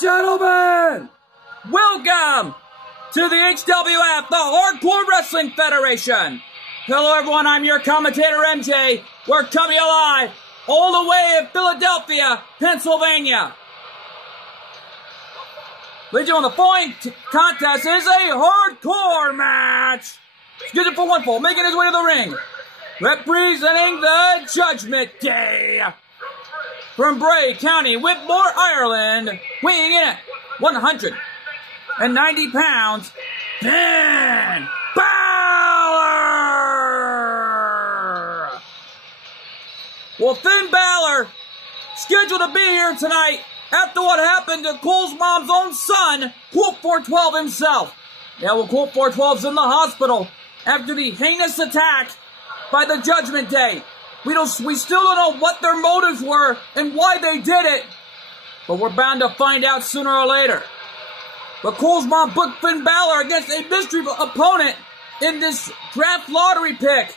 Gentlemen, welcome to the HWF, the Hardcore Wrestling Federation. Hello everyone, I'm your commentator MJ. We're coming live all the way in Philadelphia, Pennsylvania. Ladies and gentlemen, the following contest is a hardcore match. Scheduled for one fall, making his way to the ring, representing the Judgment Day. From Bray County, Whitmore, Ireland, weighing in at 190 pounds, Finn Balor! Well, Finn Balor, scheduled to be here tonight after what happened to Cole's mom's own son, Colt 412 himself. Yeah, well, Colt 412's in the hospital after the heinous attack by the Judgment Day. We still don't know what their motives were and why they did it, but we're bound to find out sooner or later. But Cole's mom booked Finn Balor against a mystery opponent in this draft lottery pick.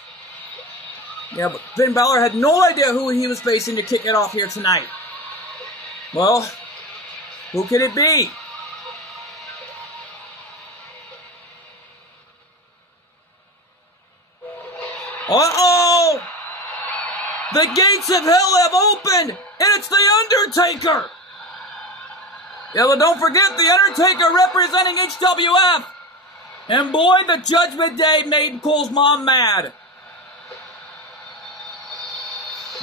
Yeah, but Finn Balor had no idea who he was facing to kick it off here tonight. Well, who could it be? Uh-oh! The gates of hell have opened, and it's The Undertaker! Yeah, well, don't forget, The Undertaker representing HWF. And boy, the Judgment Day made Cole's mom mad.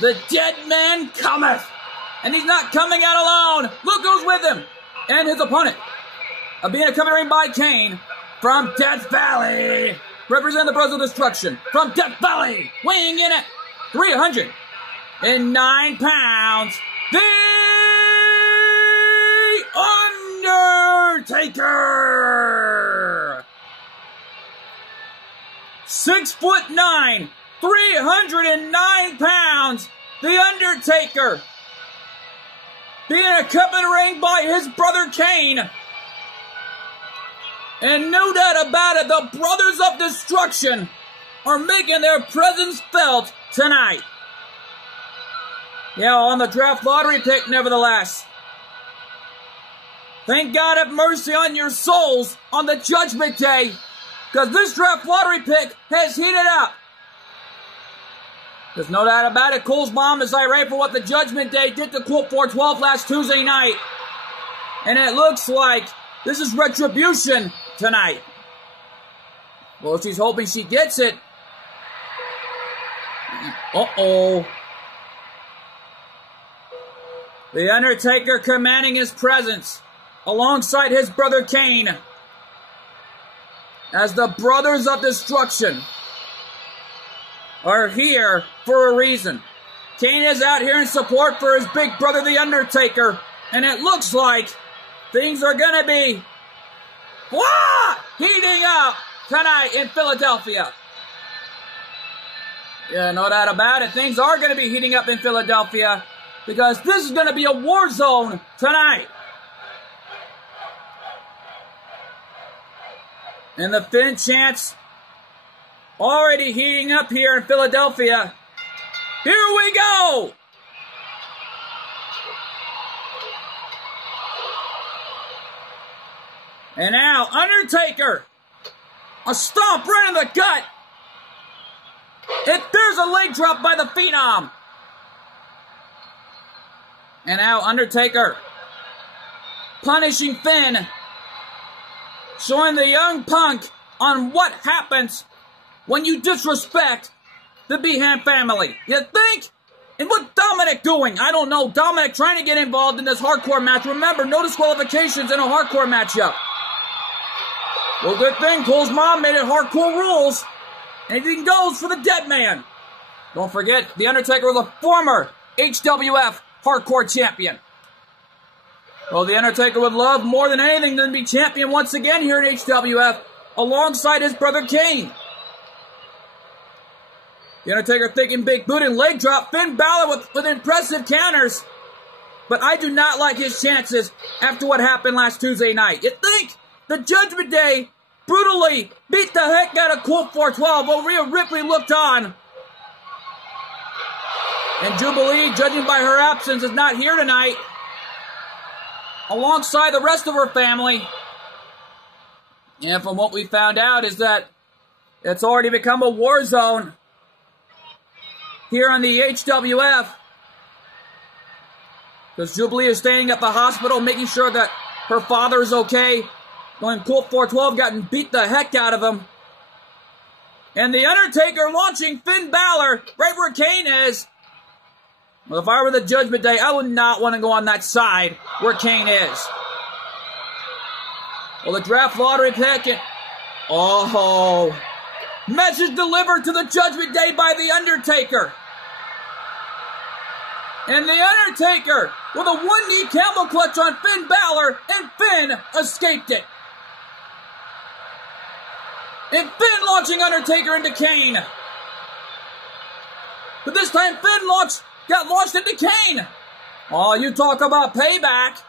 The dead man cometh. And he's not coming out alone. Look who's with him. And his opponent. Being accompanied by Kane from Death Valley. Representing the Brothers of Destruction from Death Valley. Weighing in at 309 pounds. The Undertaker! 6'9", 309 pounds. The Undertaker. Being accompanied by his brother Kane. And no doubt about it, the Brothers of Destruction are making their presence felt tonight. Yeah, on the draft lottery pick, nevertheless. Thank God have mercy on your souls on the Judgment Day, because this draft lottery pick has heated up. There's no doubt about it, Cole's mom is irate for what the Judgment Day did to Colt 412 last Tuesday night. And it looks like this is retribution tonight. Well, she's hoping she gets it. Uh-oh. The Undertaker commanding his presence alongside his brother Kane as the Brothers of Destruction are here for a reason. Kane is out here in support for his big brother, The Undertaker, and it looks like things are gonna be heating up tonight in Philadelphia. Yeah, no doubt about it. Things are gonna be heating up in Philadelphia because this is gonna be a war zone tonight. And the Finn chants already heating up here in Philadelphia. Here we go! And now, Undertaker, a stomp right in the gut. There's a leg drop by the Phenom. And now, Undertaker, punishing Finn, showing the young punk on what happens when you disrespect the Behan family. You think? And what Dominic doing? I don't know. Dominic trying to get involved in this hardcore match. Remember, no disqualifications in a hardcore matchup. Well, good thing Cole's mom made it hardcore rules. Anything goes for the dead man. Don't forget, The Undertaker was a former HWF hardcore champion. Well, The Undertaker would love more than anything than be champion once again here in HWF alongside his brother Kane. The Undertaker thinking big boot and leg drop. Finn Balor with impressive counters. But I do not like his chances after what happened last Tuesday night. You think? The Judgment Day brutally beat the heck out of Colt 412 while Rhea Ripley looked on. And Jubilee, judging by her absence, is not here tonight. alongside the rest of her family. And from what we found out is that it's already become a war zone here on the HWF. Because Jubilee is staying at the hospital, making sure that her father is okay. When Colt 412 gotten beat the heck out of him. And The Undertaker launching Finn Balor right where Kane is. Well, if I were the Judgment Day, I would not want to go on that side where Kane is. Well, the draft lottery pick. Oh. Message delivered to the Judgment Day by The Undertaker. And The Undertaker with a one-knee camel clutch on Finn Balor, and Finn escaped it. And Finn launching Undertaker into Kane. But this time Finn got launched into Kane. Oh, you talk about payback.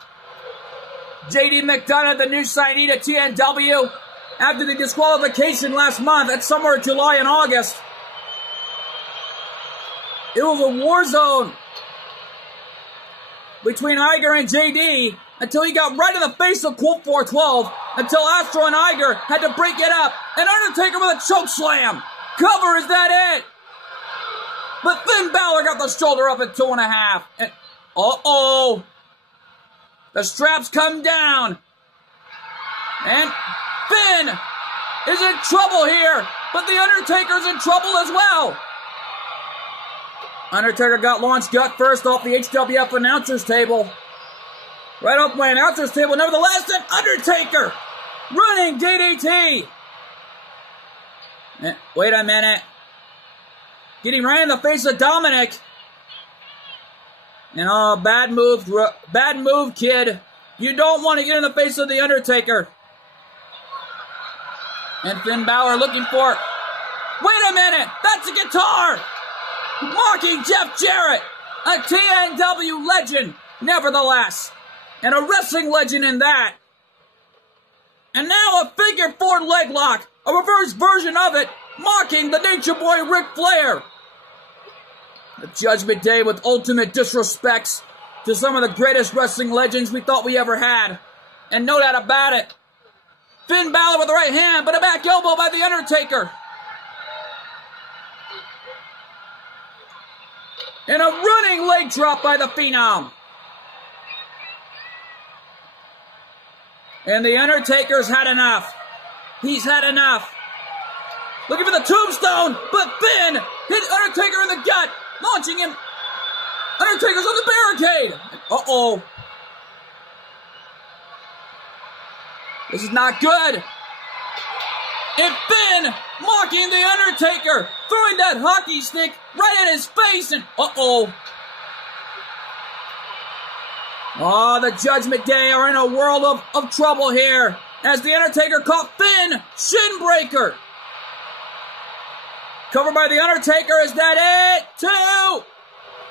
JD McDonough, the new signee to TNW, after the disqualification last month, that's somewhere in July and August. It was a war zone between Iger and JD until he got right in the face of Colt 412, until Astro and Iger had to break it up, and Undertaker with a choke slam. Cover, is that it? But Finn Balor got the shoulder up at 2.5. And uh-oh. The straps come down. And Finn is in trouble here, but The Undertaker's in trouble as well. Undertaker got launched gut first off the HWF announcer's table. Right off my announcer's table, nevertheless, and Undertaker running DDT. Wait a minute. Getting right in the face of Dominic. And oh, bad move, kid. You don't want to get in the face of The Undertaker. And Finn Balor looking for... Wait a minute, that's a guitar! Mocking Jeff Jarrett, a TNW legend, nevertheless. And a wrestling legend in that. And now a figure 4 leg lock, a reverse version of it, mocking the Nature Boy Ric Flair. The Judgment Day with ultimate disrespects to some of the greatest wrestling legends we thought we ever had. And no doubt about it. Finn Balor with the right hand, but a back elbow by The Undertaker. And a running leg drop by the Phenom. And The Undertaker's had enough. He's had enough. Looking for the tombstone, but Finn hit Undertaker in the gut, launching him. Undertaker's on the barricade. Uh-oh. This is not good. And Finn mocking The Undertaker, throwing that hockey stick right at his face, and uh-oh. Oh, the Judgment Day are in a world of trouble here, as The Undertaker caught Finn, shin breaker. Covered by The Undertaker, is that it? 2!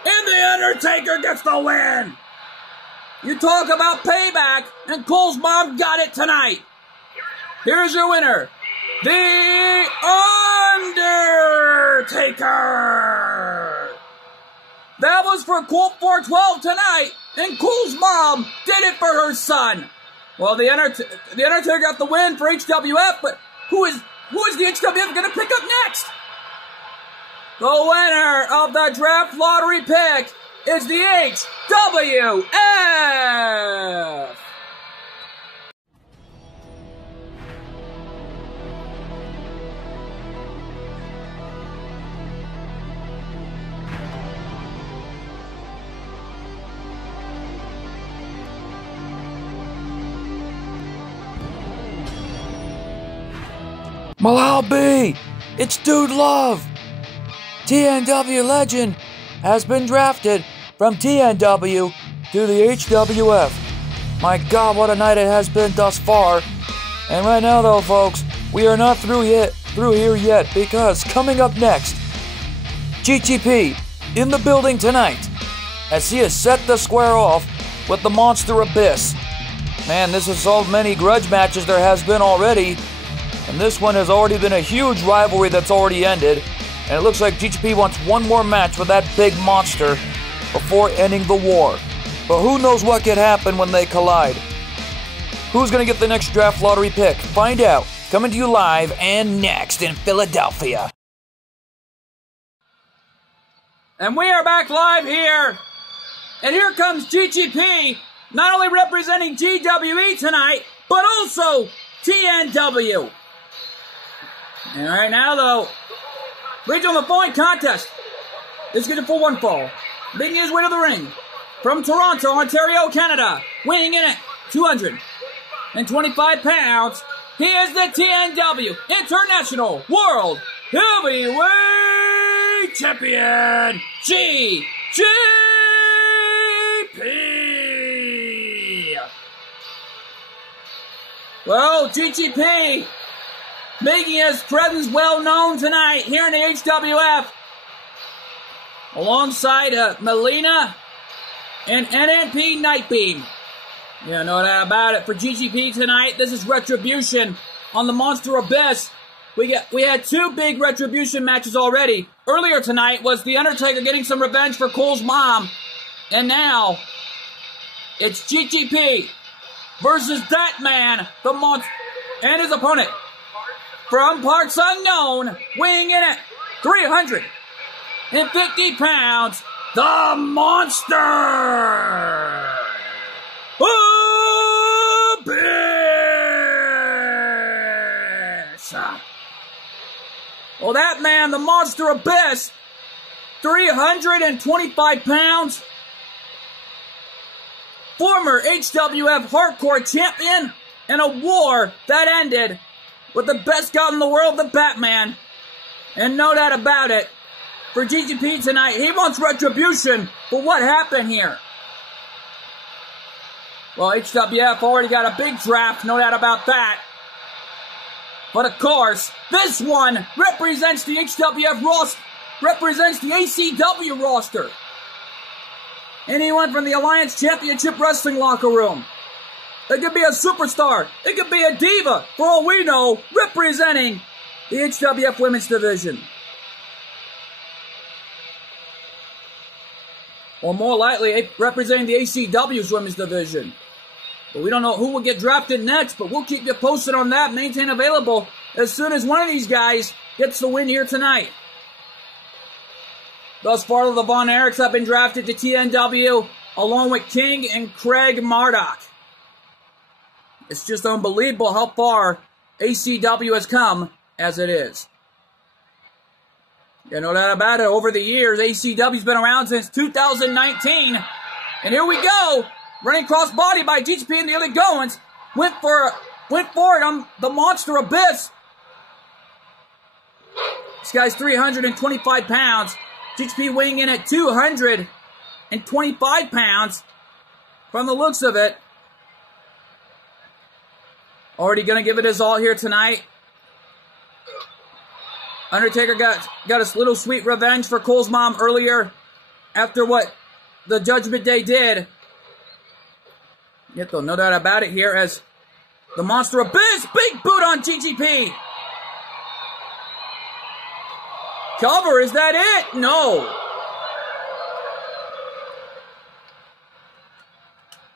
And The Undertaker gets the win! You talk about payback, and Cole's mom got it tonight. Here's your winner, The Undertaker! That was for Colt 412 tonight, and Cole's mom did it for her son. Well, the Undertaker got the win for HWF, but who is the HWF going to pick up next? The winner of the draft lottery pick is the HWF. Malawi, it's Dude Love. TNW legend has been drafted from TNW to the HWF. My God, what a night it has been thus far. And right now though, folks, we are not through here yet, because coming up next, GTP in the building tonight as he has set the square off with the Monster Abyss. Man, this is so many grudge matches there has been already. And this one has already been a huge rivalry that's already ended. And it looks like GTP wants one more match with that big monster before ending the war. But who knows what could happen when they collide? Who's going to get the next draft lottery pick? Find out. Coming to you live and next in Philadelphia. And we are back live here. And here comes GGP, not only representing GWE tonight, but also TNW. And right now, though, regional the following contest is scheduled for one fall. Making his way to the ring from Toronto, Ontario, Canada, weighing in at 225 pounds. He is the TNW International World Heavyweight Champion, GGP. Well, GGP making his presence well known tonight here in the HWF, alongside Melina and NNP Nightbeam. Yeah, no doubt about it. For GGP tonight, this is Retribution on the Monster Abyss. We had two big Retribution matches already. Earlier tonight was The Undertaker getting some revenge for Cole's mom. And now, it's GGP versus that man, the Monster, and his opponent. From parts unknown, weighing in at 350 pounds, the Monster Abyss. Well, that man, the Monster Abyss, 325 pounds, former HWF Hardcore Champion, in a war that ended with the best god in the world, the Batman. And no doubt about it, for GGP tonight, he wants retribution for what happened here. Well, HWF already got a big draft, no doubt about that. But of course, this one represents the HWF roster, represents the ACW roster. Anyone from the Alliance Championship Wrestling locker room. It could be a superstar. It could be a diva, for all we know, representing the HWF Women's Division. Or more likely, representing the ACW's Women's Division. But we don't know who will get drafted next, but we'll keep you posted on that, maintain available as soon as one of these guys gets the win here tonight. Thus far, the Von Erichs have been drafted to TNW, along with King and Craig Marduk. It's just unbelievable how far ACW has come as it is. You know that about it. Over the years, ACW's been around since 2019. And here we go. Running cross body by GGP in the early goings. Went for it on the Monster Abyss. This guy's 325 pounds. GGP weighing in at 225 pounds. From the looks of it. Already going to give it his all here tonight. Undertaker got his little sweet revenge for Cole's mom earlier after what the Judgment Day did. Yet though, no doubt about it here as the Monster Abyss, big boot on GGP. Cover, is that it? No.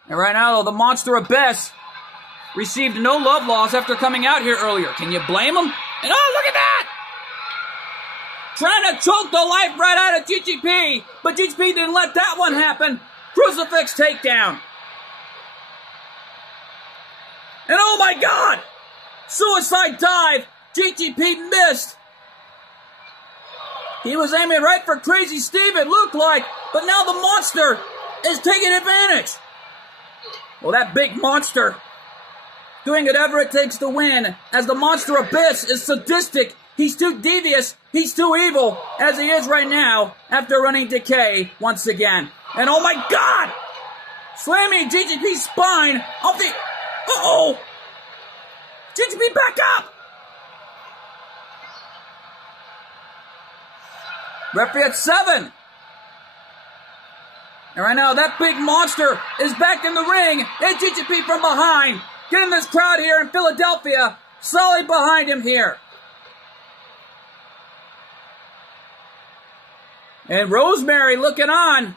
And right now, though, the Monster Abyss received no love loss after coming out here earlier. Can you blame him? And oh, look at that! Trying to choke the life right out of GGP, but GGP didn't let that one happen. Crucifix takedown. And oh my God! Suicide dive! GGP missed. He was aiming right for Crazy Steve, it looked like, but now the Monster is taking advantage. Well, that big Monster doing whatever it takes to win, as the Monster Abyss is sadistic. He's too devious, he's too evil, as he is right now, after running Decay once again. And oh my God! Slamming GGP's spine off the... Uh-oh! GGP back up! Referee at 7. And right now, that big Monster is back in the ring, and GGP from behind. Getting this crowd here in Philadelphia solid behind him here. And Rosemary looking on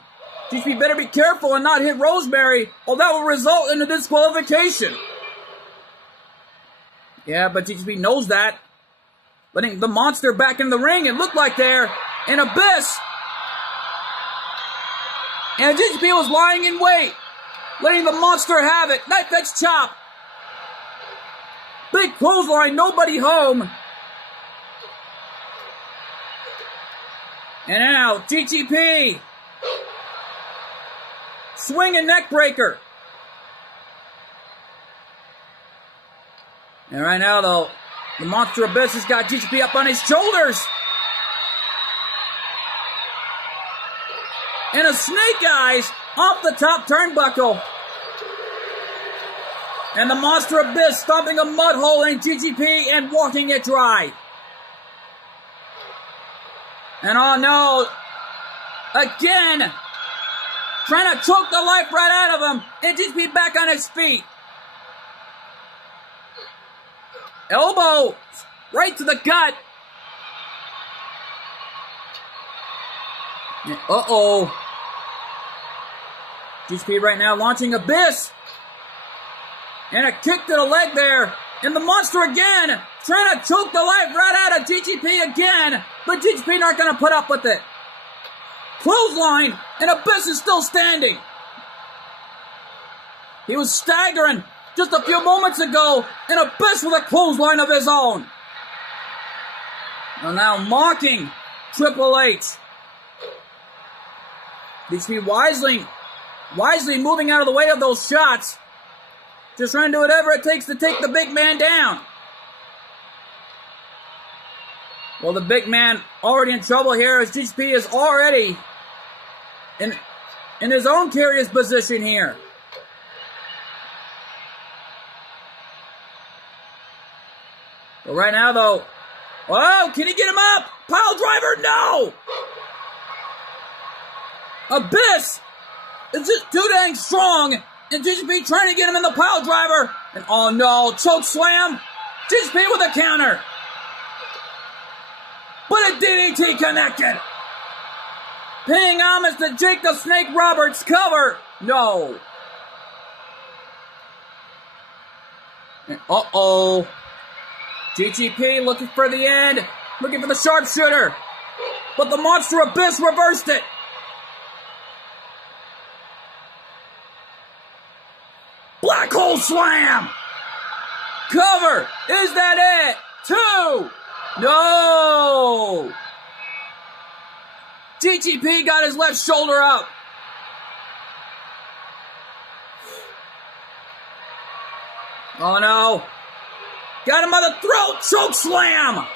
GGP better be careful and not hit Rosemary, or that will result in a disqualification. Yeah, but GGP knows that. Letting the monster back in the ring, it looked like there. An Abyss. And GGP was lying in wait, letting the monster have it. Knife edge chop. Big clothesline, nobody home. And now, GGP. Swinging neck breaker. And right now, though, the Monster Abyss has got GGP up on his shoulders. And a snake eyes off the top turnbuckle. And the Monster Abyss stomping a mud hole in GGP and walking it dry. And oh no, again, trying to choke the life right out of him, and GGP back on his feet. Elbow right to the gut. Uh-oh. GGP right now launching Abyss. And a kick to the leg there. And the monster again, trying to choke the life right out of GGP again. But GGP not going to put up with it. Clothesline, and Abyss is still standing. He was staggering just a few moments ago, and Abyss with a clothesline of his own. And now mocking Triple H. GGP wisely moving out of the way of those shots. Just trying to do whatever it takes to take the big man down. Well, the big man already in trouble here as GGP is already in his own curious position here. But right now, though, oh, can he get him up? Pile driver, no! Abyss is just too dang strong, and GGP trying to get him in the pile driver. And oh no, choke slam. GGP with a counter. But a DDT connected. Paying homage to Jake the Snake Roberts cover. No. Uh-oh. GGP looking for the end. Looking for the sharpshooter. But the Monster Abyss reversed it. Black hole slam. Cover. Is that it? 2. No. GGP got his left shoulder up. Oh no. Got him by the throat. Choke slam.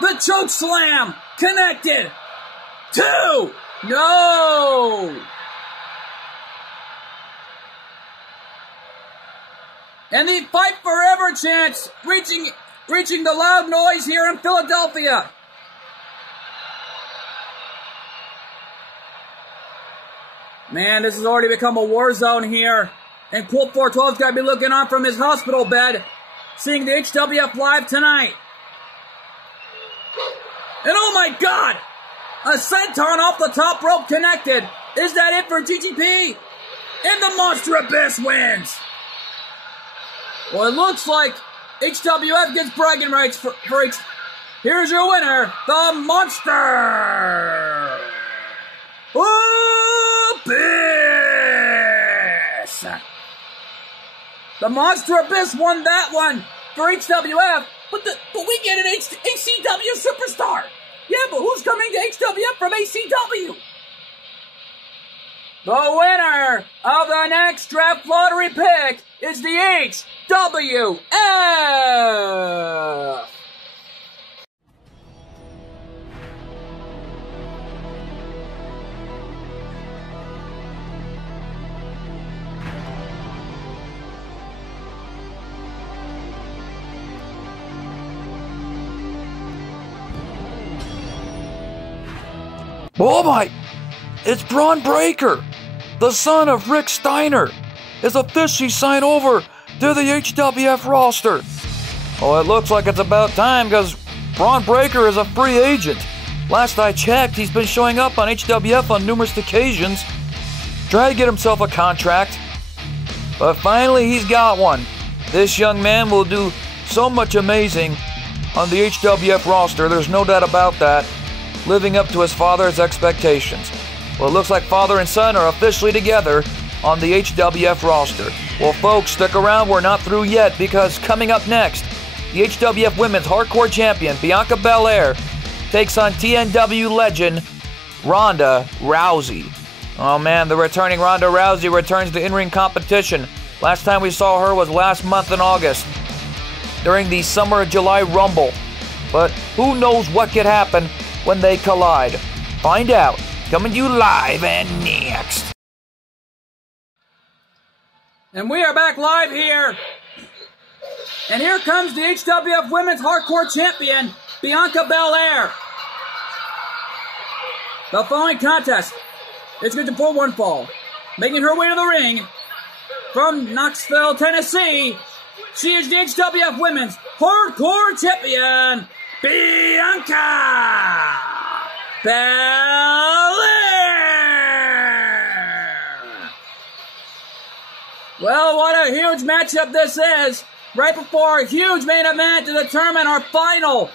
The choke slam. Connected. 2. No. And the Fight Forever chants reaching the loud noise here in Philadelphia. Man, this has already become a war zone here. And Colt 412's got to be looking on from his hospital bed, seeing the HWF live tonight. And oh my God! A senton off the top rope connected. Is that it for GGP? And the Monster Abyss wins. Well, it looks like HWF gets bragging rights for Here's your winner, the Monster Abyss. The Monster Abyss won that one for HWF, but we get an HCW superstar. Yeah, but who's coming to HWF from ACW? The winner of the next draft lottery pick is the HWF. Oh my! It's Braun Breaker, the son of Rick Steiner, is officially signed over to the HWF roster. Oh, it looks like it's about time because Braun Breaker is a free agent. Last I checked, he's been showing up on HWF on numerous occasions, trying to get himself a contract. But finally, he's got one. This young man will do so much amazing on the HWF roster, there's no doubt about that, living up to his father's expectations. Well, it looks like father and son are officially together on the HWF roster. Well, folks, stick around, we're not through yet, because coming up next, the HWF Women's Hardcore Champion, Bianca Belair, takes on TNW legend, Ronda Rousey. Oh man, the returning Ronda Rousey returns to in-ring competition. Last time we saw her was last month in August, during the Summer July Rumble. But who knows what could happen when they collide? Find out, coming to you live and next. And we are back live here. And here comes the HWF Women's Hardcore Champion, Bianca Belair. The following contest is good for one fall. Making her way to the ring from Knoxville, Tennessee, she is the HWF Women's Hardcore Champion, Bianca Belair. Well, what a huge matchup this is. Right before a huge main event to determine our final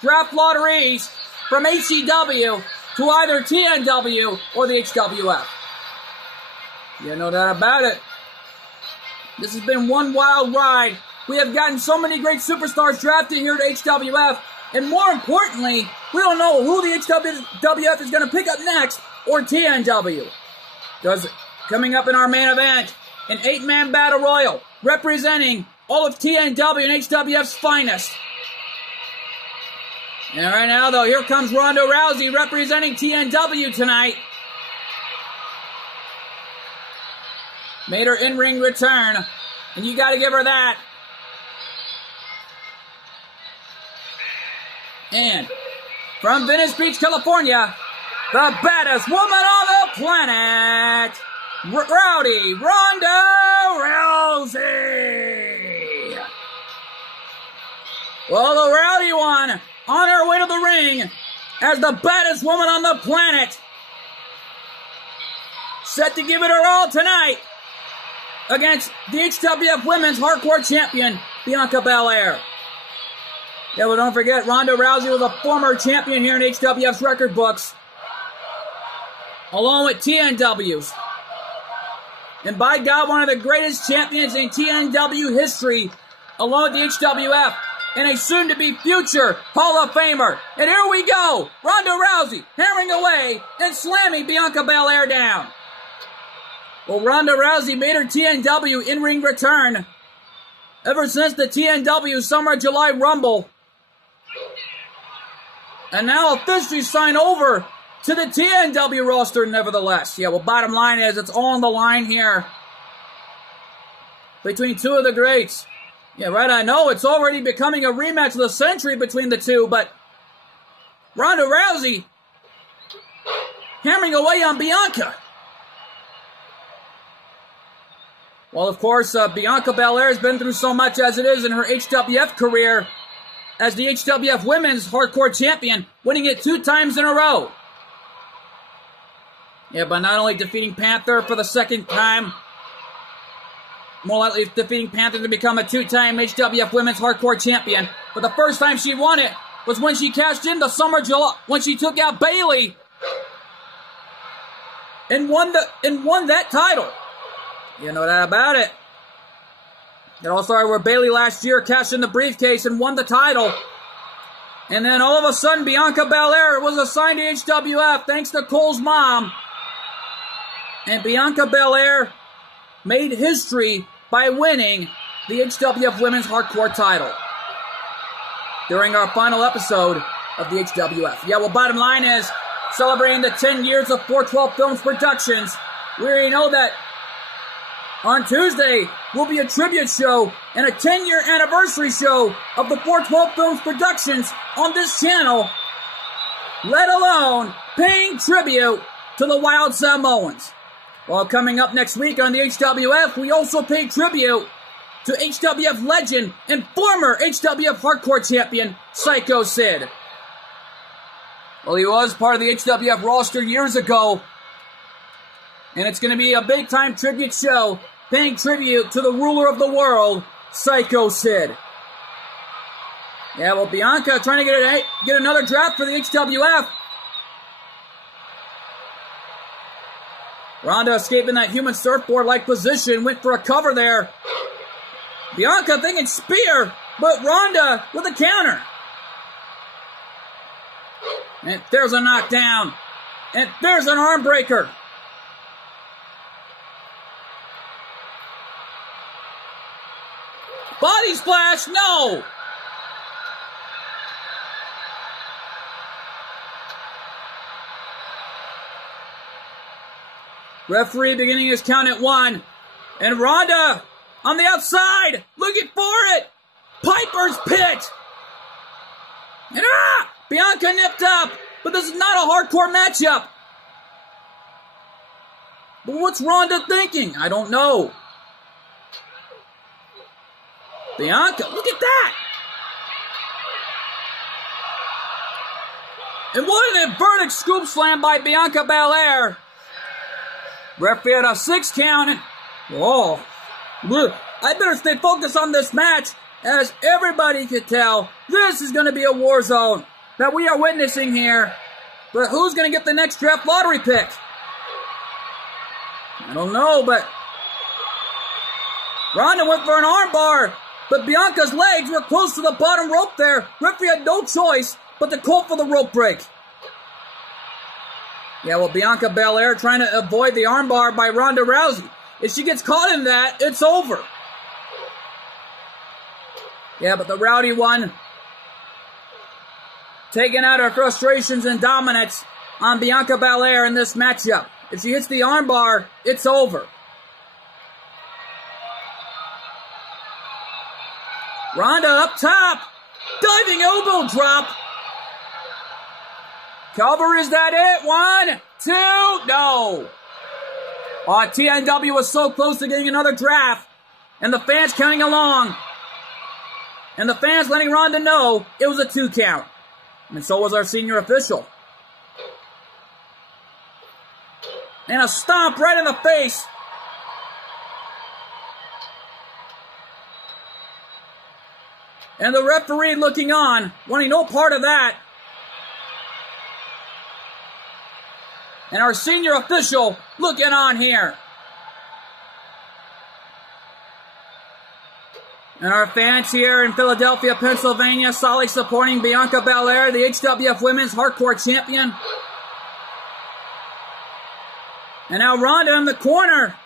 draft lotteries from HCW to either TNW or the HWF. You know that about it. This has been one wild ride. We have gotten so many great superstars drafted here at HWF, and more importantly, we don't know who the HWF is going to pick up next, or TNW. Because coming up in our main event, an 8-man battle royal, representing all of TNW and HWF's finest. And right now, though, here comes Ronda Rousey representing TNW tonight. Made her in-ring return, and you gotta give her that. And from Venice Beach, California, the baddest woman on the planet, Rowdy Ronda Rousey. Well, the Rowdy one on her way to the ring as the baddest woman on the planet, set to give it her all tonight against the HWF Women's Hardcore Champion, Bianca Belair. Yeah, well, don't forget, Ronda Rousey was a former champion here in HWF's record books, along with TNW's. And by God, one of the greatest champions in TNW history, along with the HWF, and a soon-to-be future Hall of Famer. And here we go, Ronda Rousey hammering away and slamming Bianca Belair down. Well, Ronda Rousey made her TNW in-ring return ever since the TNW Summer July Rumble, and now officially signed over to the TNW roster nevertheless. Yeah, well, bottom line is it's all on the line here between two of the greats. Yeah, right, I know it's already becoming a rematch of the century between the two, but Ronda Rousey hammering away on Bianca. Well, of course, Bianca Belair has been through so much as it is in her HWF career as the HWF Women's Hardcore Champion, winning it 2 times in a row. Yeah, but not only defeating Panther for the second time, more likely defeating Panther to become a 2-time HWF Women's Hardcore Champion, but the first time she won it was when she cashed in the Summer July, when she took out Bayley and won that title. You know that about it. It all started with Bayley last year, cashed in the briefcase and won the title. And then all of a sudden, Bianca Belair was assigned to HWF thanks to Cole's mom. And Bianca Belair made history by winning the HWF Women's Hardcore title during our final episode of the HWF. Yeah, well, bottom line is, celebrating the 10 years of 412 Films Productions, we already know that on Tuesday will be a tribute show and a 10-year anniversary show of the 412 Films Productions on this channel, let alone paying tribute to the Wild Samoans. Well, coming up next week on the HWF, we also pay tribute to HWF legend and former HWF Hardcore Champion, Psycho Sid. Well, he was part of the HWF roster years ago. And it's going to be a big-time tribute show paying tribute to the ruler of the world, Psycho Sid. Yeah, well, Bianca trying to get another draft for the HWF. Ronda escaping that human surfboard-like position, went for a cover there. Bianca thinking spear, but Ronda with a counter. And there's a knockdown. And there's an arm breaker. Body splash, no! Referee beginning his count at 1. And Ronda on the outside, looking for it. Piper's Pit. And Bianca nipped up, but this is not a hardcore matchup. But what's Ronda thinking? I don't know. Bianca, look at that. And what an inverted scoop slam by Bianca Belair. Referee had a 6 count. And, oh, look, I better stay focused on this match. As everybody can tell, this is going to be a war zone that we are witnessing here. But who's going to get the next draft lottery pick? I don't know, but Ronda went for an armbar, but Bianca's legs were close to the bottom rope there. Referee had no choice but to call for the rope break. Yeah, well, Bianca Belair trying to avoid the armbar by Ronda Rousey. If she gets caught in that, it's over. Yeah, but the Rowdy one taking out her frustrations and dominance on Bianca Belair in this matchup. If she hits the armbar, it's over. Ronda up top. Diving elbow drop. Cover, is that it? 1, 2, no. TNW was so close to getting another draft. And the fans counting along. And the fans letting Ronda know it was a 2 count. And so was our senior official. And a stomp right in the face. And the referee looking on, wanting no part of that. And our senior official looking on here. And our fans here in Philadelphia, Pennsylvania, solidly supporting Bianca Belair, the HWF Women's Hardcore Champion. And now Ronda in the corner.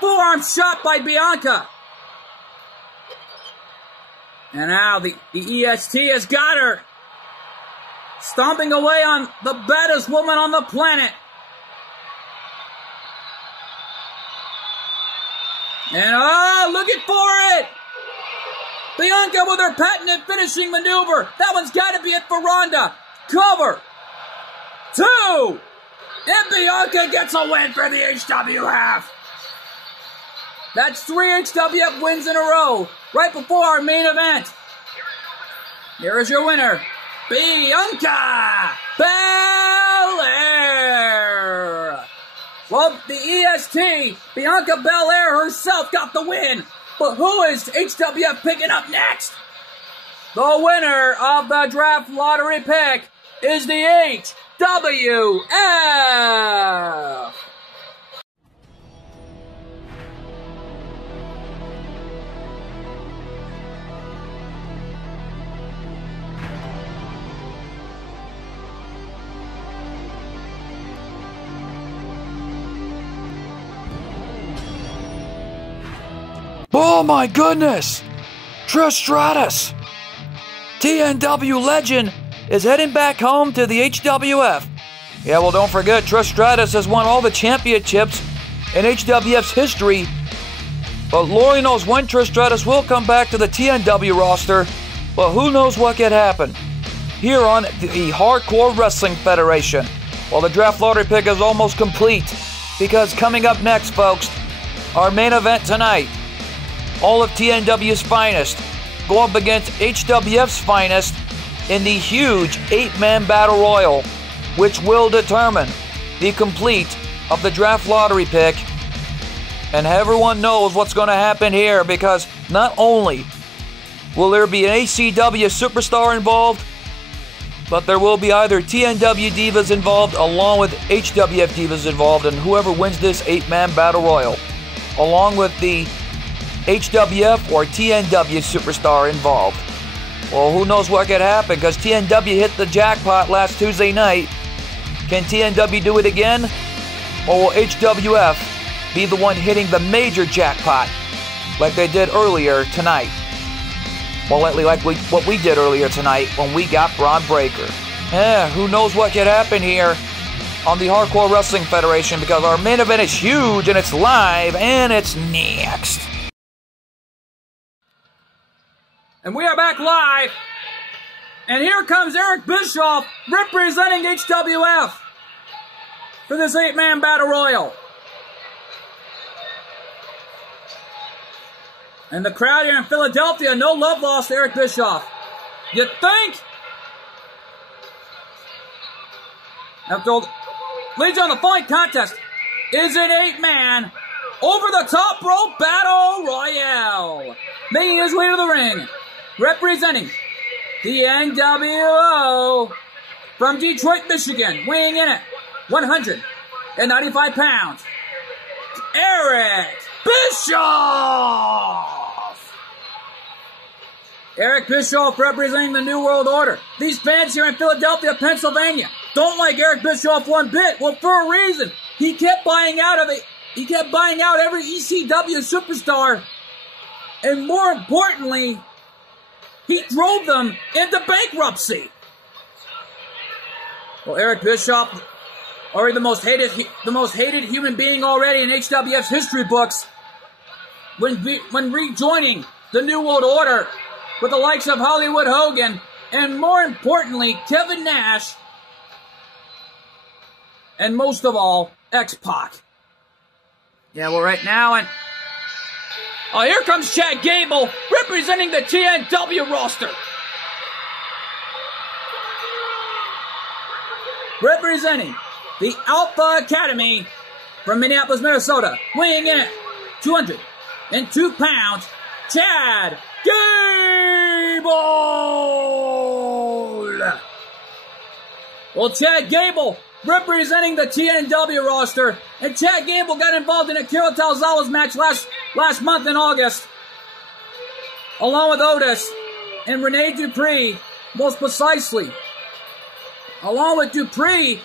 Forearm shot by Bianca. And now the EST has got her. Stomping away on the baddest woman on the planet. And looking for it. Bianca with her patented finishing maneuver. That one's got to be it for Ronda. Cover. 2. And Bianca gets a win for the HWF. That's 3 HWF wins in a row. Right before our main event. Here is your winner, Bianca Belair. Well, the EST, Bianca Belair herself got the win. But who is HWF picking up next? The winner of the draft lottery pick is the HWF. Oh my goodness! Trish Stratus! TNW legend is heading back home to the HWF. Yeah, well, don't forget, Trish Stratus has won all the championships in HWF's history. But Lord knows when Trish Stratus will come back to the TNW roster. But who knows what could happen here on the Hardcore Wrestling Federation. Well, the draft lottery pick is almost complete. Because coming up next, folks, our main event tonight. All of TNW's finest go up against HWF's finest in the huge 8-man battle royal, which will determine the complete of the draft lottery pick. And everyone knows what's going to happen here, because not only will there be an HCW superstar involved, but there will be either TNW Divas involved along with HWF Divas involved, and whoever wins this 8-man battle royal, along with the HWF or TNW superstar involved. Well, who knows what could happen, because TNW hit the jackpot last Tuesday night. Can TNW do it again? Or will HWF be the one hitting the major jackpot like they did earlier tonight? Well, like what we did earlier tonight when we got Braun Breaker. Who knows what could happen here on the Hardcore Wrestling Federation, because our main event is huge and it's live and it's next. And we are back live. And here comes Eric Bischoff representing HWF for this 8-man battle royal. And the crowd here in Philadelphia, no love lost to Eric Bischoff. You think? After all, leads on the following contest is an 8-man over the top rope battle royale. Making his way to the ring, representing the NWO from Detroit, Michigan, weighing in at 195 pounds, Eric Bischoff! Eric Bischoff representing the New World Order. These fans here in Philadelphia, Pennsylvania don't like Eric Bischoff one bit. Well, for a reason. He kept buying out every ECW superstar. And more importantly, he drove them into bankruptcy. Well, Eric Bischoff, already the most hated human being already in HWF's history books, when rejoining the New World Order with the likes of Hollywood Hogan and, more importantly, Kevin Nash, and most of all, X-Pac. Yeah, well, right now, and here comes Chad Gable representing the TNW roster. Representing the Alpha Academy from Minneapolis, Minnesota, weighing in at 202 pounds, Chad Gable! Well, Chad Gable representing the TNW roster, and Chad Gable got involved in a Akira Tozawa's match last month in August, along with Otis and Rene Dupree, most precisely. Along with Dupree,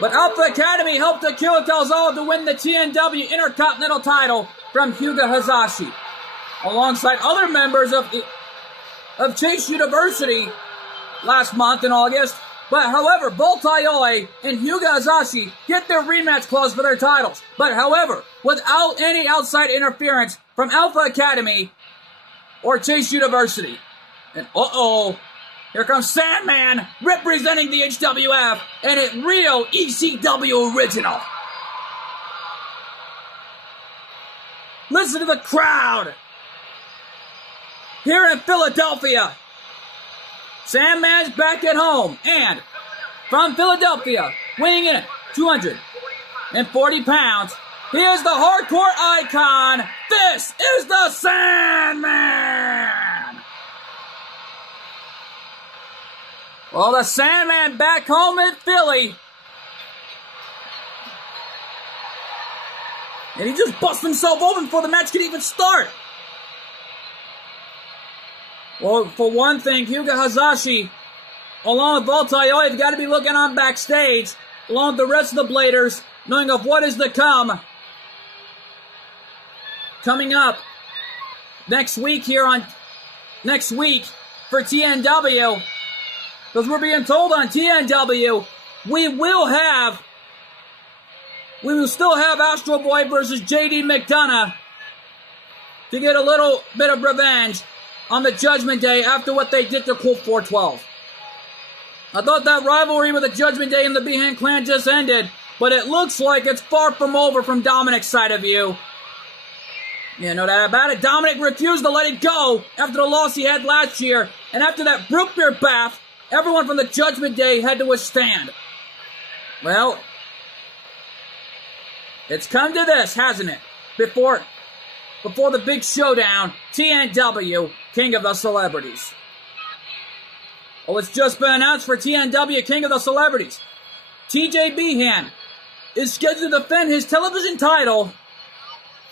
but Alpha Academy helped Akira Tozawa to win the TNW Intercontinental title from Hyuga Hazashi, alongside other members of Chase University last month in August. But however, Bolt Ioi and Hyuga Hazashi get their rematch clause for their titles. But however, without any outside interference from Alpha Academy or Chase University. And here comes Sandman representing the HWF and a real ECW original. Listen to the crowd here in Philadelphia. Sandman's back at home, and from Philadelphia, weighing in at 240 pounds, he is the hardcore icon. This is the Sandman! Well, the Sandman back home in Philly. And he just busted himself open before the match could even start. Well, for one thing, Hyuga Hazashi, along with Bolt Ioi, have got to be looking on backstage, along with the rest of the Bladers, knowing of what is to come. Coming up next week for TNW, because we're being told on TNW, we will still have Astro Boy versus JD McDonough to get a little bit of revenge on the Judgment Day after what they did to Colt 412. I thought that rivalry with the Judgment Day and the Behan Clan just ended, but it looks like it's far from over from Dominic's side of view. You know that about it. Dominic refused to let it go after the loss he had last year. And after that root beer bath, everyone from the Judgment Day had to withstand. Well, it's come to this, hasn't it? Before the big showdown, TNW, King of the Celebrities. Well, it's just been announced for TNW, King of the Celebrities. TJ Behan is scheduled to defend his television title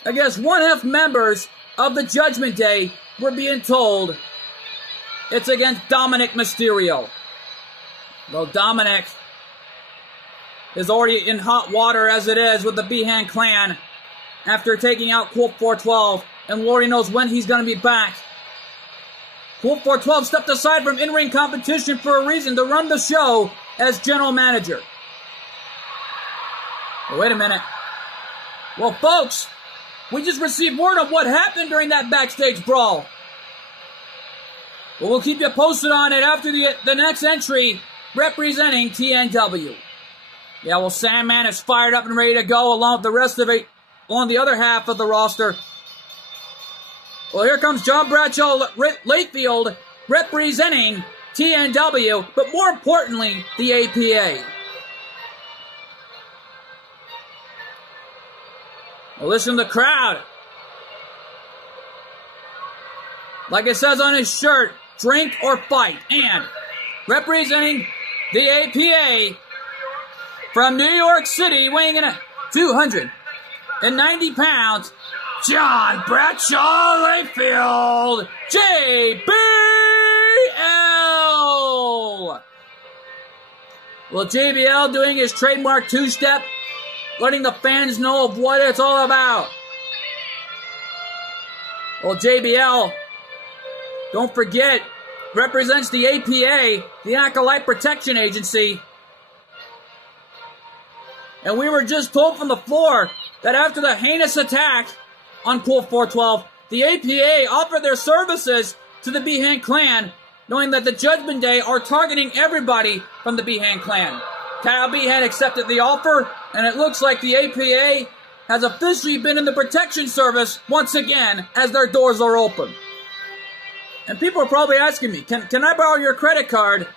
against one-half members of the Judgment Day. We're being told it's against Dominic Mysterio. Well, Dominic is already in hot water as it is with the Behan clan after taking out Colt 412, and Lord knows when he's going to be back. Colt 412 stepped aside from in-ring competition for a reason, to run the show as general manager. Well, wait a minute. Well, folks, we just received word of what happened during that backstage brawl. Well, we'll keep you posted on it after the next entry representing TNW. Yeah, well, Sandman is fired up and ready to go along with the rest of it on the other half of the roster. Well, here comes John Bradshaw Layfield representing TNW, but more importantly, the APA. Well, listen to the crowd. Like it says on his shirt, drink or fight. And representing the APA from New York City, weighing in at 290 pounds, John Bradshaw Layfield, JBL. Well, JBL doing his trademark two-step, letting the fans know of what it's all about. Well, JBL, don't forget, represents the APA, the Acolyte Protection Agency. And we were just told from the floor that after the heinous attack on Colt 412, the APA offered their services to the Behan clan, knowing that the Judgment Day are targeting everybody from the Behan clan. Kyle Behan accepted the offer, and it looks like the APA has officially been in the protection service once again as their doors are open. And people are probably asking me, can I borrow your credit card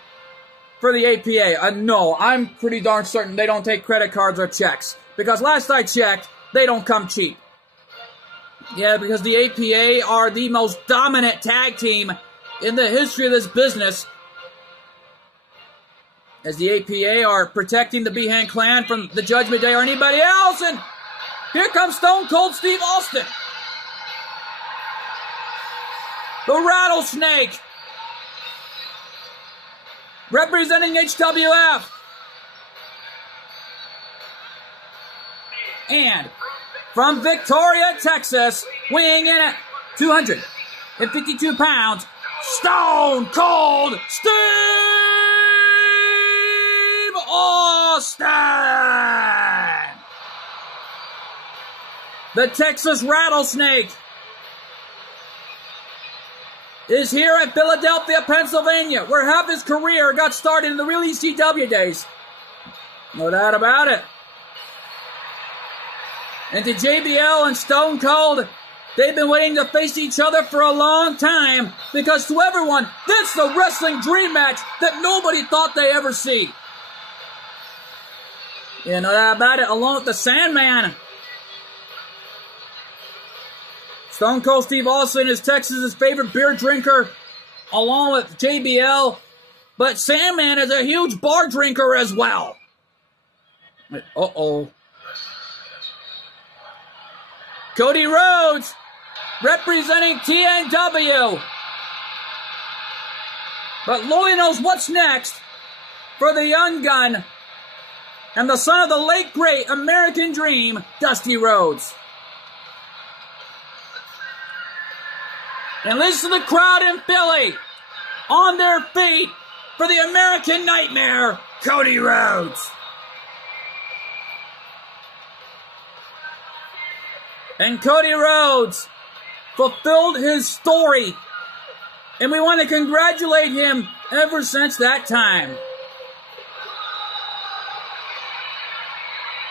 for the APA? No, I'm pretty darn certain they don't take credit cards or checks, because last I checked, they don't come cheap. Yeah, because the APA are the most dominant tag team in the history of this business, as the APA are protecting the Behan clan from the Judgment Day or anybody else. And here comes Stone Cold Steve Austin, the Rattlesnake, representing HWF. And from Victoria, Texas, weighing in at 252 pounds, Stone Cold Steve Austin! The Texas Rattlesnake is here at Philadelphia, Pennsylvania, where half his career got started in the real ECW days. No doubt about it. And to JBL and Stone Cold, they've been waiting to face each other for a long time, because to everyone, that's the wrestling dream match that nobody thought they'd ever see. You know that about it, along with the Sandman. Stone Cold Steve Austin is Texas's favorite beer drinker, along with JBL, but Sandman is a huge bar drinker as well. Uh-oh. Cody Rhodes, representing TNW. But Lord knows what's next for the young gun and the son of the late great American Dream, Dusty Rhodes. And listen to the crowd in Philly on their feet for the American Nightmare, Cody Rhodes. And Cody Rhodes fulfilled his story, and we want to congratulate him ever since that time.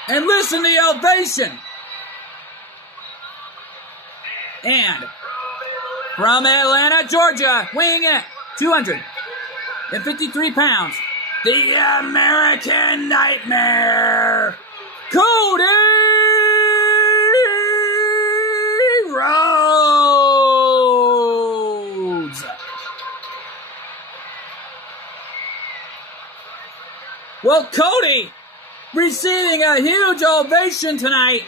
And listen to the ovation And from Atlanta, Georgia, weighing in at 253 pounds, the American Nightmare, Cody Rhodes. Well, Cody receiving a huge ovation tonight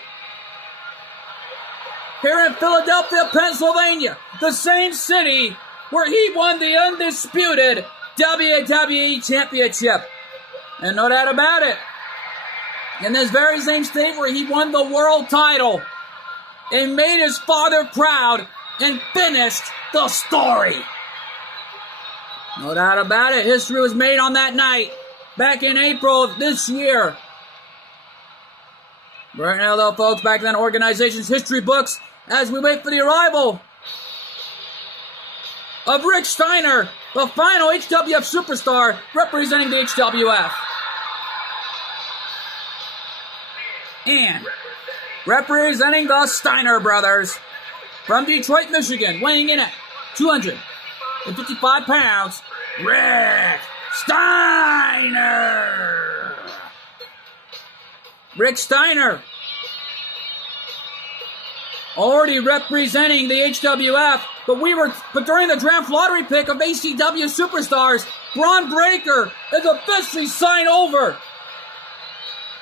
here in Philadelphia, Pennsylvania, the same city where he won the undisputed WWE Championship. And no doubt about it, in this very same state where he won the world title and made his father proud and finished the story. No doubt about it, history was made on that night back in April of this year. Right now, though, folks, back in that organization's history books, as we wait for the arrival of Rick Steiner, the final HWF superstar representing the HWF. And representing the Steiner brothers from Detroit, Michigan, weighing in at 255 pounds, Rick Steiner. Rick Steiner, already representing the HWF, but during the draft lottery pick of ACW superstars, Bron Breakker is officially signed over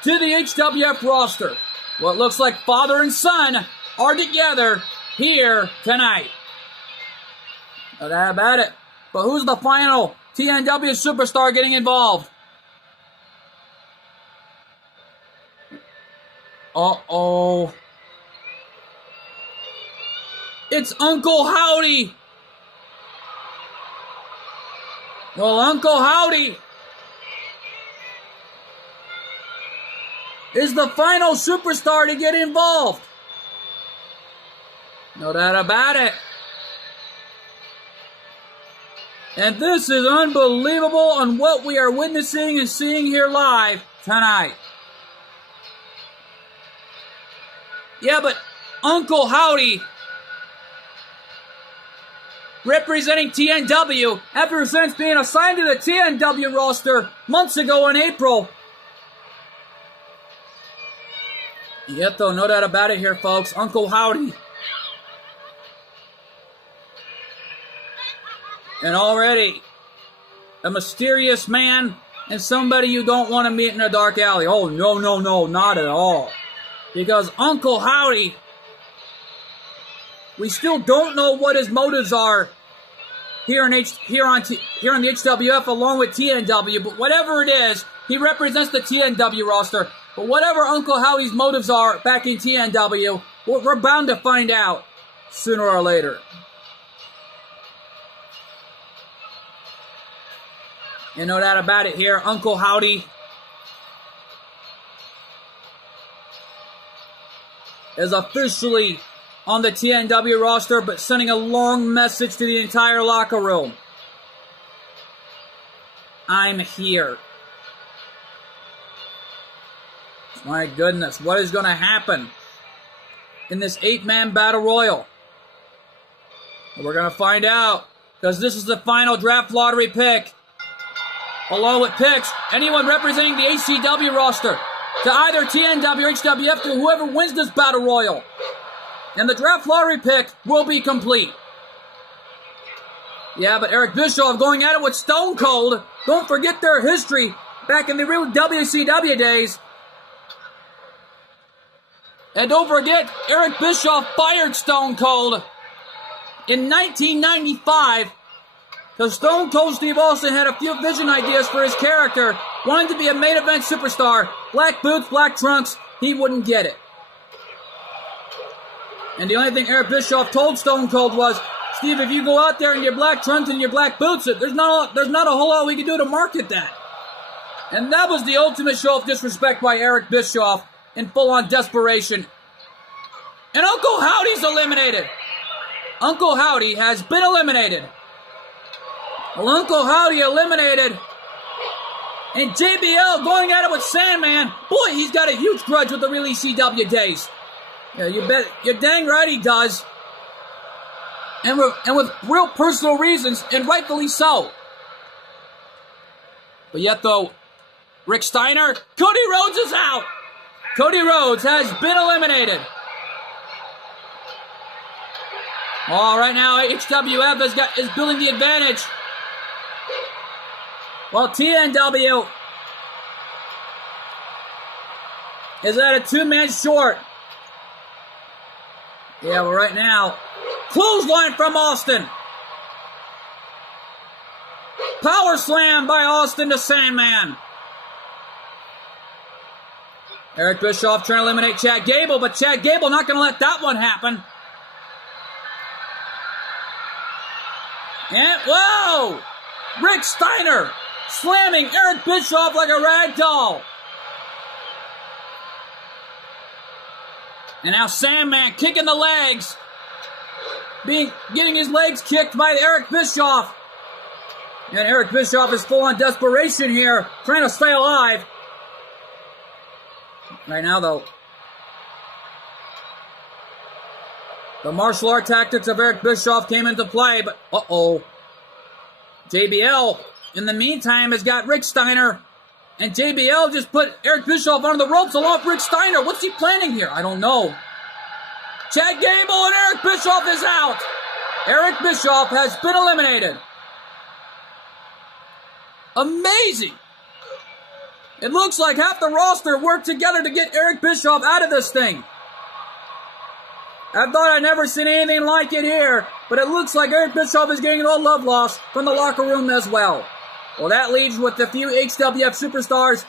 to the HWF roster. What looks like father and son are together here tonight. No doubt about it. But who's the final TNW superstar getting involved? Uh-oh. It's Uncle Howdy. Well, Uncle Howdy is the final superstar to get involved. No doubt about it. And this is unbelievable on what we are witnessing and seeing here live tonight. Yeah, but Uncle Howdy, representing TNW, ever since being assigned to the TNW roster months ago in April. Yet, though, no doubt about it here, folks, Uncle Howdy. And already, a mysterious man and somebody you don't want to meet in a dark alley. Oh, no, not at all. Because Uncle Howdy, we still don't know what his motives are here in the HWF along with TNW, but whatever it is, he represents the TNW roster. But whatever Uncle Howdy's motives are back in TNW, we're bound to find out sooner or later. And no doubt about it here, Uncle Howdy is officially on the TNW roster, but sending a long message to the entire locker room. I'm here. My goodness, what is going to happen in this 8-man battle royal? We're going to find out, because this is the final draft lottery pick. Along with picks, anyone representing the ACW roster to either TNW or HWF, to whoever wins this battle royal. And the draft lottery pick will be complete. Yeah, but Eric Bischoff going at it with Stone Cold. Don't forget their history back in the real WCW days. And don't forget, Eric Bischoff fired Stone Cold in 1995. Because Stone Cold Steve Austin had a few vision ideas for his character. Wanted to be a main event superstar. Black boots, black trunks. He wouldn't get it. And the only thing Eric Bischoff told Stone Cold was, Steve, if you go out there in your black trunks and your black boots, there's not a whole lot we can do to market that. And that was the ultimate show of disrespect by Eric Bischoff in full-on desperation. And Uncle Howdy's eliminated. Uncle Howdy has been eliminated. Well, Uncle Howdy eliminated. And JBL going at it with Sandman. Boy, he's got a huge grudge with the real ECW days. Yeah, you bet. You're dang right he does. And with real personal reasons, and rightfully so. But yet, though, Rick Steiner, Cody Rhodes is out. Cody Rhodes has been eliminated. Well, right now, HWF is building the advantage. While TNW is at a 2-man short. Yeah, well, right now, clothesline from Austin. Power slam by Austin to Sandman. Eric Bischoff trying to eliminate Chad Gable, but Chad Gable not going to let that one happen. And, whoa! Rick Steiner slamming Eric Bischoff like a rag doll. And now Sandman kicking the legs. Getting his legs kicked by Eric Bischoff. And Eric Bischoff is full on desperation here, trying to stay alive. Right now, though, the martial art tactics of Eric Bischoff came into play, but uh-oh. JBL, in the meantime, has got Rick Steiner, and JBL just put Eric Bischoff under the ropes along with Rick Steiner. What's he planning here? I don't know. Chad Gable and Eric Bischoff is out. Eric Bischoff has been eliminated. Amazing. It looks like half the roster worked together to get Eric Bischoff out of this thing. I thought I'd never seen anything like it here, but it looks like Eric Bischoff is getting a little love lost from the locker room as well. Well, that leaves with a few HWF superstars.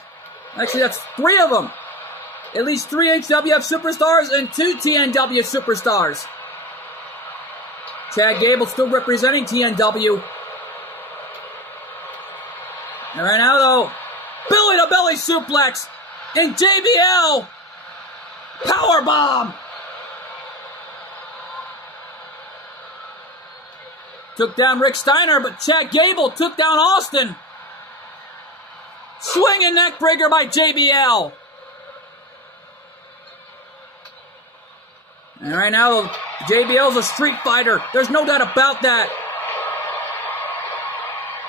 Actually, that's 3 of them. At least 3 HWF superstars and 2 TNW superstars. Chad Gable still representing TNW. And right now, though, belly-to-belly suplex, and JBL powerbomb. Took down Rick Steiner, but Chad Gable took down Austin. Swinging neckbreaker by JBL. And right now, JBL's a street fighter. There's no doubt about that.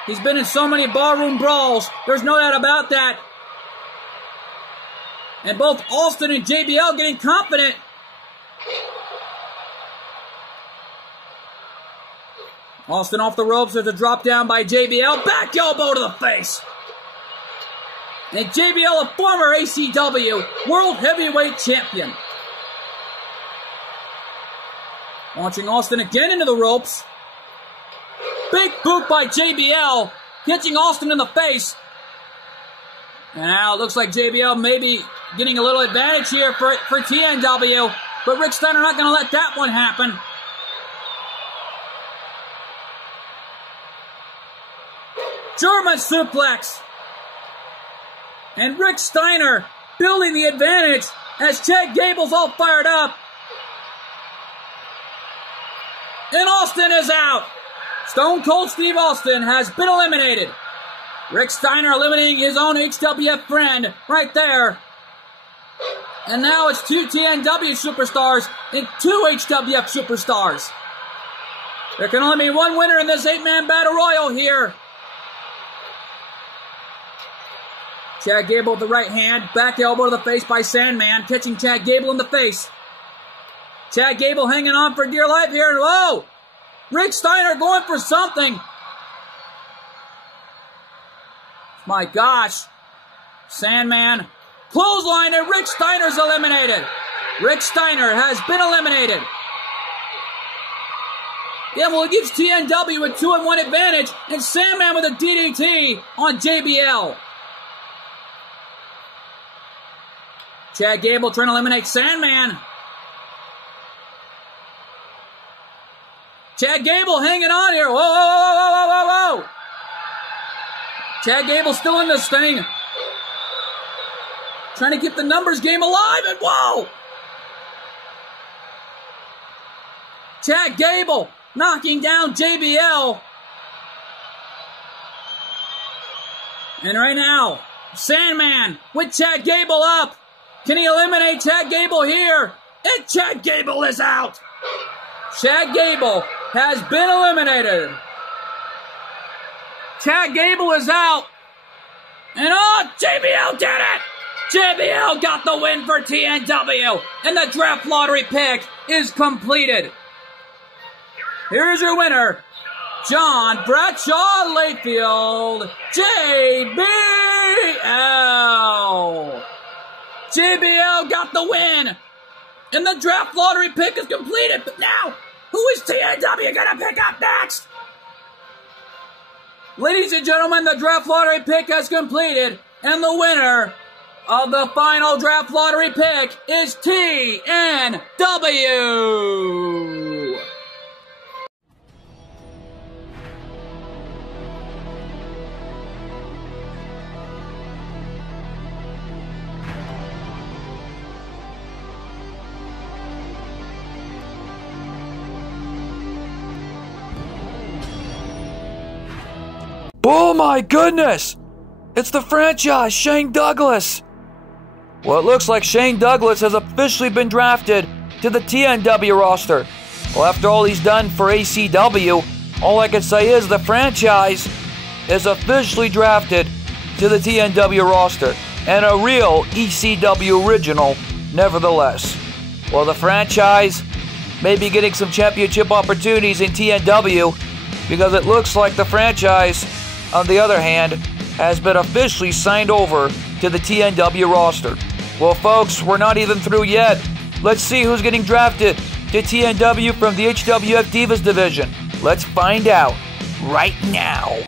He's been in so many barroom brawls. There's no doubt about that. And both Austin and JBL getting confident. Austin off the ropes. There's a drop down by JBL. Back elbow to the face. And JBL, a former ACW World Heavyweight Champion. Launching Austin again into the ropes. Big boot by JBL, catching Austin in the face. And now it looks like JBL may be getting a little advantage here for TNW. But Rick Steiner not going to let that one happen. German suplex. And Rick Steiner building the advantage as Chad Gable's all fired up. And Austin is out. Stone Cold Steve Austin has been eliminated. Rick Steiner eliminating his own HWF friend right there. And now it's 2 TNW superstars and 2 HWF superstars. There can only be one winner in this 8-man battle royal here. Chad Gable with the right hand. Back elbow to the face by Sandman. Catching Chad Gable in the face. Chad Gable hanging on for dear life here. Whoa! Rick Steiner going for something. My gosh. Sandman. Clothesline and Rick Steiner's eliminated. Rick Steiner has been eliminated. Yeah, well, it gives TNW a 2-1 advantage. And Sandman with a DDT on JBL. Chad Gable trying to eliminate Sandman. Chad Gable hanging on here. Whoa, whoa, whoa, whoa, whoa, whoa, whoa. Chad Gable still in this thing. Trying to keep the numbers game alive, and whoa! Chad Gable knocking down JBL. And right now, Sandman with Chad Gable up. Can he eliminate Chad Gable here? And Chad Gable is out. Chad Gable has been eliminated. Chad Gable is out. And JBL did it! JBL got the win for TNW, and the draft lottery pick is completed. Here's your winner, John Bradshaw Layfield, JBL. JBL got the win, and the draft lottery pick is completed. But now, who is TNW gonna pick up next? Ladies and gentlemen, the draft lottery pick has completed, and the winner of the final draft lottery pick is TNW. Oh my goodness! It's the franchise, Shane Douglas! Well, it looks like Shane Douglas has officially been drafted to the TNW roster. Well, after all he's done for ACW, all I can say is the franchise is officially drafted to the TNW roster, and a real ECW original, nevertheless. Well, the franchise may be getting some championship opportunities in TNW, because it looks like the franchise, on the other hand, has been officially signed over to the TNW roster. Well, folks, we're not even through yet. Let's see who's getting drafted to TNW from the HWF Divas division. Let's find out right now.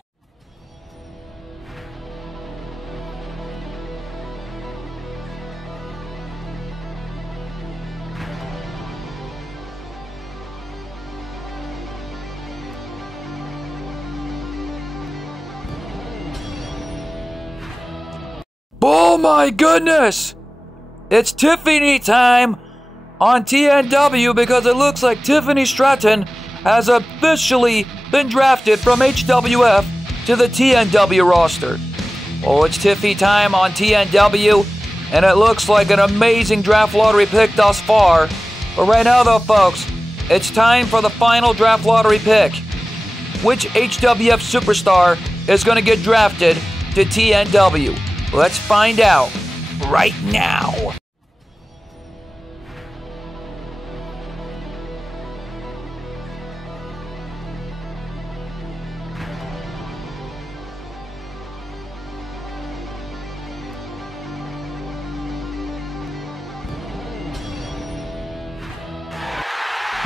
Oh my goodness! It's Tiffany time on TNW, because it looks like Tiffany Stratton has officially been drafted from HWF to the TNW roster. Oh, it's Tiffy time on TNW, and it looks like an amazing draft lottery pick thus far. But right now though, folks, it's time for the final draft lottery pick. Which HWF superstar is going to get drafted to TNW? Let's find out right now.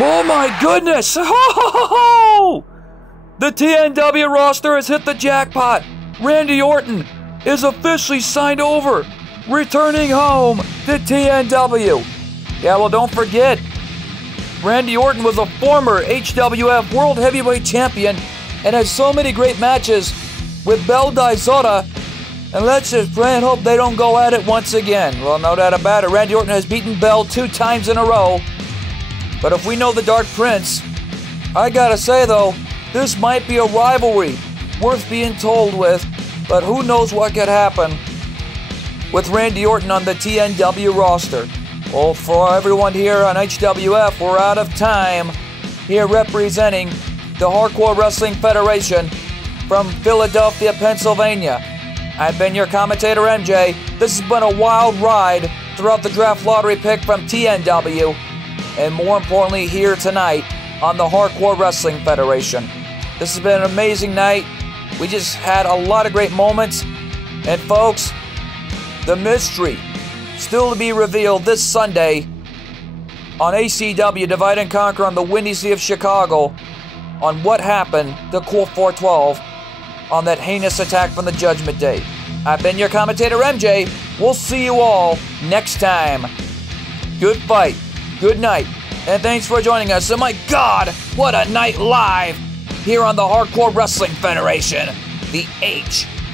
Oh my goodness! The TNW roster has hit the jackpot. Randy Orton is officially signed over, returning home to TNW. Yeah, well, don't forget, Randy Orton was a former HWF World Heavyweight Champion and had so many great matches with Bel Dizota. And let's just pray and hope they don't go at it once again. Well, no doubt about it, Randy Orton has beaten Bel 2 times in a row. But if we know the Dark Prince, I gotta say though, this might be a rivalry worth being told with. But who knows what could happen with Randy Orton on the TNW roster. Well, for everyone here on HWF, we're out of time. Here representing the Hardcore Wrestling Federation from Philadelphia, Pennsylvania. I've been your commentator, MJ. This has been a wild ride throughout the draft lottery pick from TNW. And more importantly, here tonight on the Hardcore Wrestling Federation. This has been an amazing night. We just had a lot of great moments. And folks, the mystery still to be revealed this Sunday on ACW Divide and Conquer on the Windy City of Chicago on what happened to Colt 412 on that heinous attack from the Judgment Day. I've been your commentator, MJ. We'll see you all next time. Good fight, good night, and thanks for joining us. And my God, what a night live here on the Hardcore Wrestling Federation, the HWF.